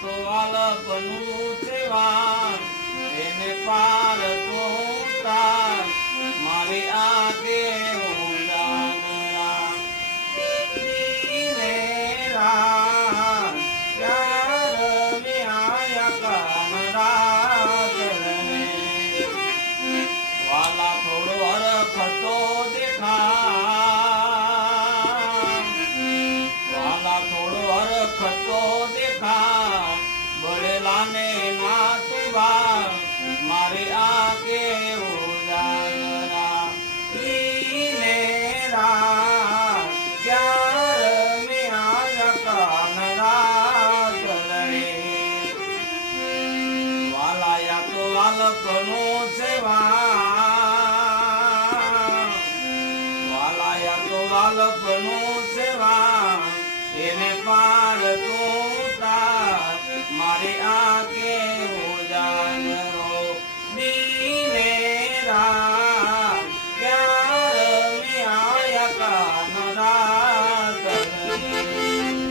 તો વાલપનું સેવા એને પાર તો તાર મારી આગે ઉડાનરા રે રા પ્યાર મે આયા કાનરા કરે વાલા થોડો હરખતો ખતો દેખા બળેલા ને ના તુવા મારે આગે ઉજાનરા ઈને રા ક્યાર મે આયા કાનરા ચલરે વાલાયા તો વાલકનો સેવા વાલાયા તો વાલકનો સેવા એને પાર તો તાર મારે આગે